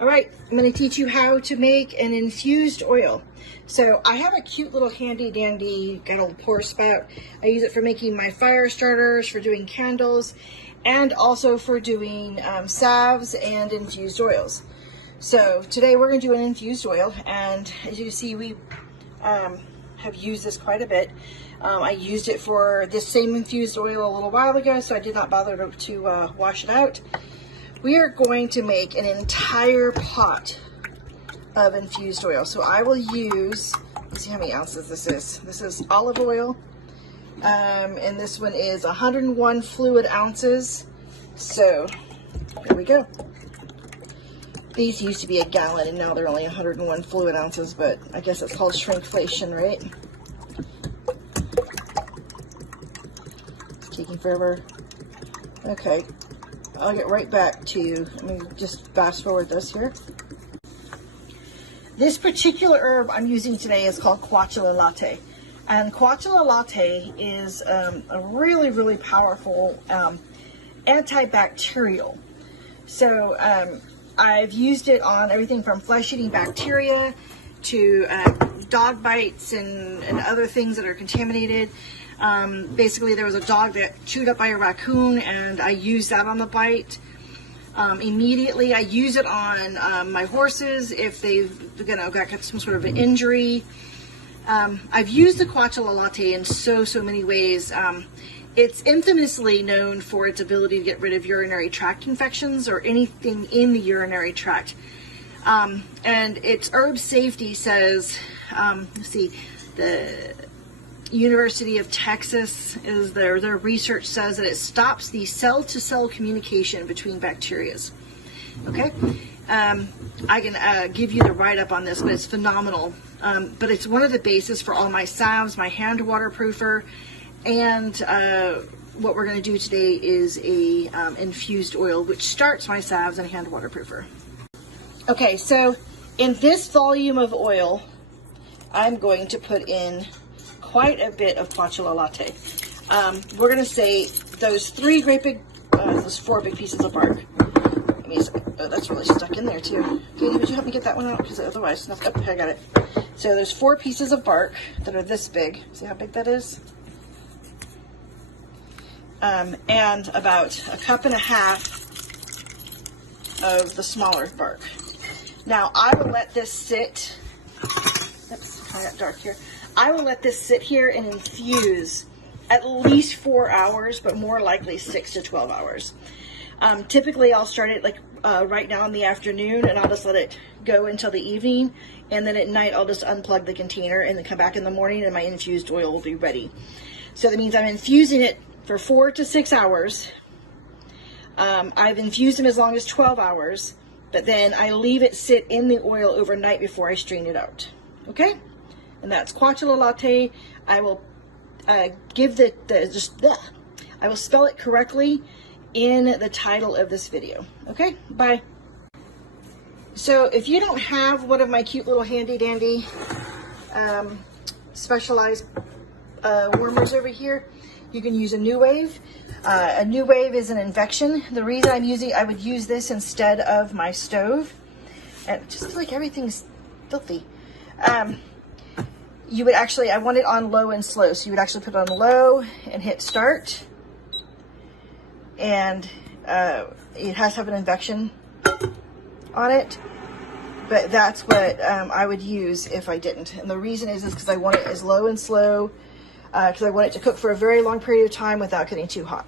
All right, I'm going to teach you how to make an infused oil. So I have a cute little handy dandy got a little pour spout. I use it for making my fire starters, for doing candles, and also for doing salves and infused oils. So today we're going to do an infused oil, and as you see, we have used this quite a bit. I used it for this same infused oil a little while ago, so I did not bother to wash it out. We are going to make an entire pot of infused oil. So I will use, let's see how many ounces this is. This is olive oil, and this one is 101 fluid ounces. So here we go. These used to be a gallon, and now they're only 101 fluid ounces, but I guess it's called shrinkflation, right? It's taking forever. Okay. I'll get right back to you. Let me just fast forward this here. This particular herb I'm using today is called Cuachalalate. And Cuachalalate is a really, really powerful antibacterial. So I've used it on everything from flesh-eating bacteria to dog bites and other things that are contaminated. Basically, there was a dog that chewed up by a raccoon, and I used that on the bite. Immediately, I use it on my horses if they've got some sort of an injury. I've used the Cuachalalate in so many ways. It's infamously known for its ability to get rid of urinary tract infections or anything in the urinary tract. And its herb safety says, let's see, the University of Texas is their research says that it stops the cell-to-cell communication between bacteria. Okay, I can give you the write-up on this, but it's phenomenal. But it's one of the bases for all my salves, my hand waterproofer, and what we're going to do today is a infused oil, which starts my salves and hand waterproofer. Okay, so in this volume of oil, I'm going to put in quite a bit of Cuachalalate. We're going to say those those 4 big pieces of bark. Oh, that's really stuck in there too. Katie, would you help me get that one out? Because otherwise, I got it. So there's 4 pieces of bark that are this big. See how big that is? And about 1.5 cups of the smaller bark. Now I will let this sit. Oops, I got dark here. I will let this sit here and infuse at least 4 hours, but more likely 6 to 12 hours. Typically, I'll start it right now in the afternoon, and I'll just let it go until the evening. And then at night, I'll just unplug the container and then come back in the morning, and my infused oil will be ready. So that means I'm infusing it for 4 to 6 hours. I've infused them as long as 12 hours, but then I leave it sit in the oil overnight before I strain it out. Okay? And that's Cuachalalate. I will give I will spell it correctly in the title of this video. Okay, bye. So if you don't have one of my cute little handy dandy specialized warmers over here, you can use a New Wave. A New Wave is an infection. The reason I would use this instead of my stove, and just feel like everything's filthy. You would actually, I want it on low and slow. So you would actually put it on low and hit start. And it has to have an infection on it. But that's what I would use if I didn't. And the reason is because I want it as low and slow, because I want it to cook for a very long period of time without getting too hot.